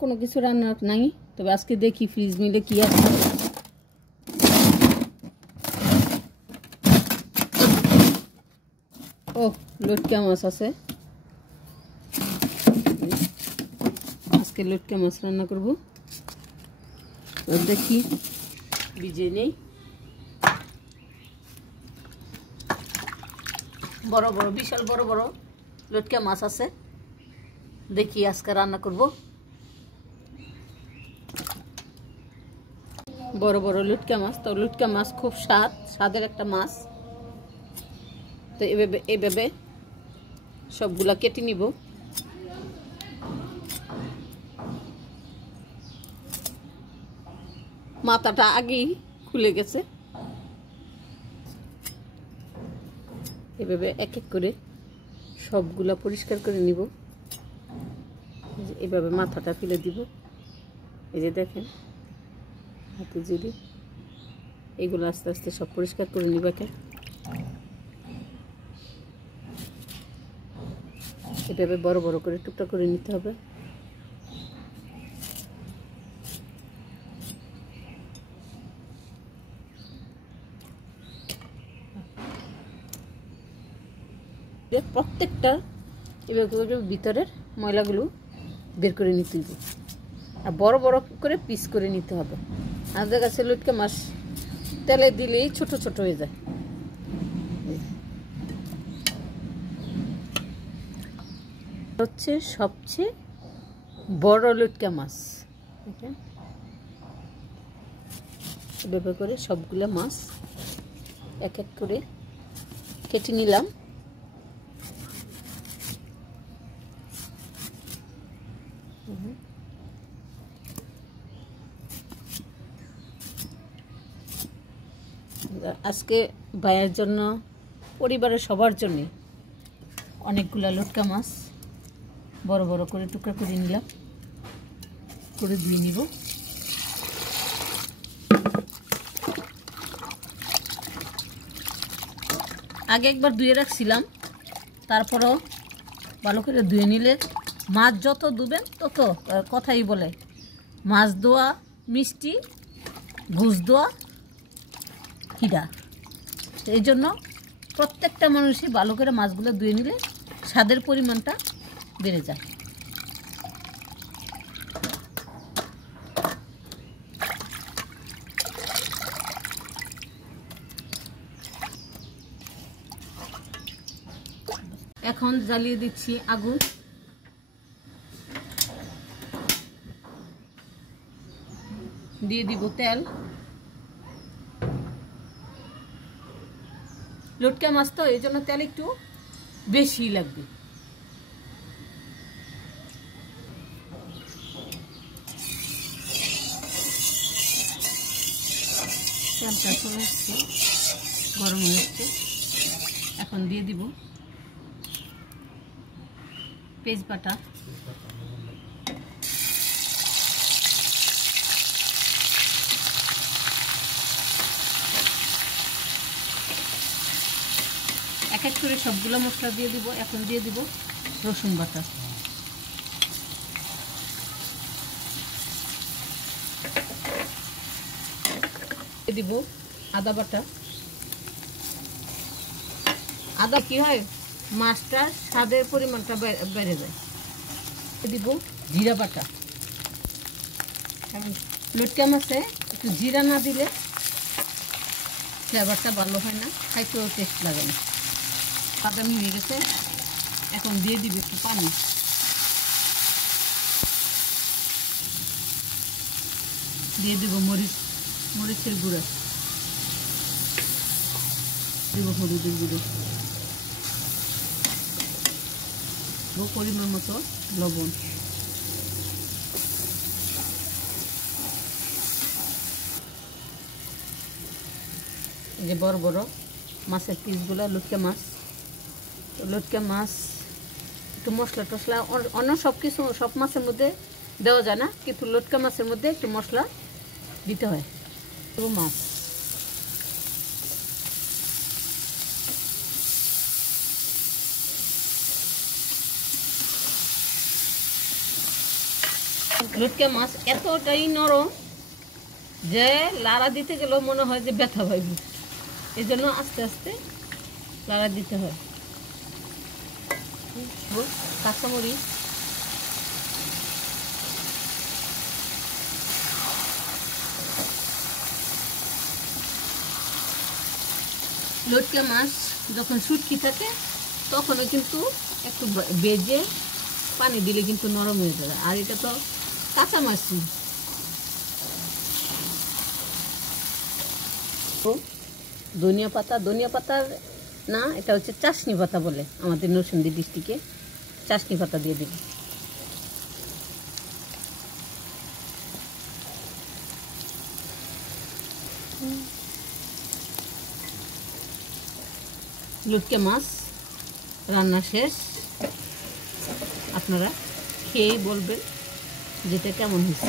কোনো কিছু রান্না নাই, তবে আজকে দেখি ফ্রিজ মিলে কি আছে। ও লটকা মাছ আছে, আজকে লটকা মাছ রান্না করব। দেখি ভিজে নেই, বড় বড় বিশাল বড় বড় লটকা মাছ আছে। দেখি আজকে রান্না করব। বড় বড় লটকা মাছ, তো লটকা মাছ খুব স্বাদের একটা মাছ। তো এভাবে সবগুলা কেটে নিব। মাথাটা আগেই খুলে গেছে। এভাবে এক এক করে সবগুলা পরিষ্কার করে নিব। এভাবে মাথাটা ফেলে দিব। এই যে দেখেন হাতে জুড়ি, এগুলো আস্তে আস্তে সব পরিষ্কার করে নিব। এভাবে বড় বড় করে টুকরা করে নিতে হবে। প্রত্যেকটা এভাবে ভিতরের ময়লাগুলো বের করে নিতে হবে, আর বড় বড় করে পিস করে নিতে হবে। আমাদের কাছে লটকা মাছ তেলে দিলেই ছোট ছোট হয়ে যায়। হচ্ছে সবচেয়ে বড় লটকা মাছ। এভাবে করে সবগুলো মাছ এক এক করে কেটে নিলাম। আজকে ভাইয়ের জন্য, পরিবারের সবার জন্য অনেকগুলা লটকা মাছ বড় বড় করে টুকরা করে নিলাম, করে ধুয়ে নিব। আগে একবার ধুয়ে রাখছিলাম, তারপরেও ভালো করে ধুয়ে নিলে মাছ যত ধুবেন তত কথাই বলে মাছ ধোয়া মিষ্টি, ঘুষ ধোয়া হিডা। এই জন্য প্রত্যেকটা মানুষই ভালো করে মাছগুলো ধুয়ে নিলে স্বাদের পরিমাণটা বেড়ে যায়। এখন জ্বালিয়ে দিচ্ছি আগুন। দিয়ে দিব তেল। লটকা মাছ তো এই জন্য তেল একটু বেশি লাগবে। তেলটা চলে আসছে, গরম হয়েছে। এখন দিয়ে দিব তেজপাতা, এক এক করে সবগুলো মশলা দিয়ে দিব। এখন দিয়ে দিব রসুন বাটা, দিয়ে দিব আদা বাটা। আদা কি হয়, মাছটার স্বাদের পরিমাণটা বেড়ে যায়। দিব জিরা বাটা। লটকা মাছে একটু জিরা না দিলে ফ্লেভারটা ভালো হয় না, খাইতেও টেস্ট লাগে না। বাদামি হয়ে গেছে, এখন দিয়ে দিব একটু পানি। দিয়ে দিব মরিচের গুঁড়া, দিব হলুদের গুঁড়ো, পরিমাণ মতো লবণ। এই যে বড় বড় মাছের পিসগুলো, লটকা মাছ একটু মশলা টশলা অন্য সব কিছু সব মাছের মধ্যে দেওয়া যায় না, কিন্তু লটকা মাছের মধ্যে একটু মশলা দিতে হয়। মাছ লটকা মাছ এতটাই নরম যে লাড়া দিতে গেলেও মনে হয় যে ব্যথা পাইব, এই জন্য আস্তে আস্তে লাড়া দিতে হয়। কাঁচামরিচ, লটকা মাছ যখন শুটকি থাকে তখনও কিন্তু একটু বেজে পানি দিলে কিন্তু নরম হয়ে যাবে, আর এটা তো কাঁচা মাছই। ধনিয়া পাতা, ধনিয়া পাতার না, এটা হচ্ছে চাশনি পাতা বলে আমাদের নরসিংদী ডিস্ট্রিক্টে, চাশনি পাতা দিয়ে দিবি। লটকা মাছ রান্না শেষ, আপনারা খেয়ে বলবেন যেটা কেমন হয়েছে।